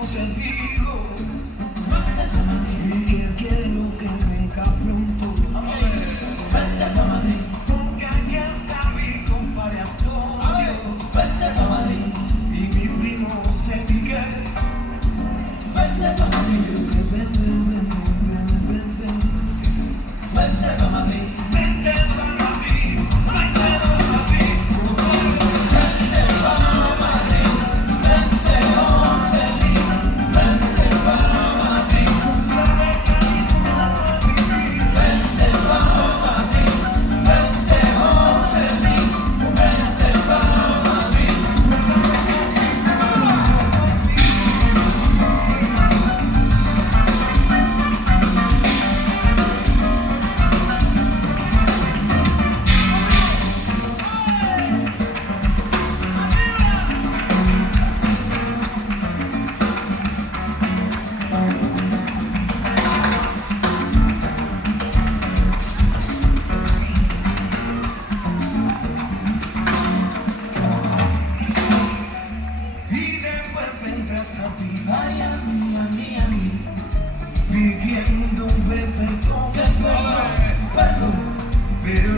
mismo te digo y que quiero que venga pronto. Vente pa' Madrid, Porque aquí está mi compadre Antonio vente pa' Madrid, y mi primo José Miguel. vente pa' Madrid, Que ven, ven, ven, ven, ven, ven. vente pa' Madrid, Vente pa' Madrid, vente pa' Madrid. vente pa' Madrid, vente José Luis, vente pa' Madrid, Con saber que hay para vivir. vente pa' Madrid, vente José Luis, vente pa' Madrid. Con saber que hay para vivir. Y después vendrás a ti Ay, a mí, pidiendo un perdón, que perdón, perdón. pero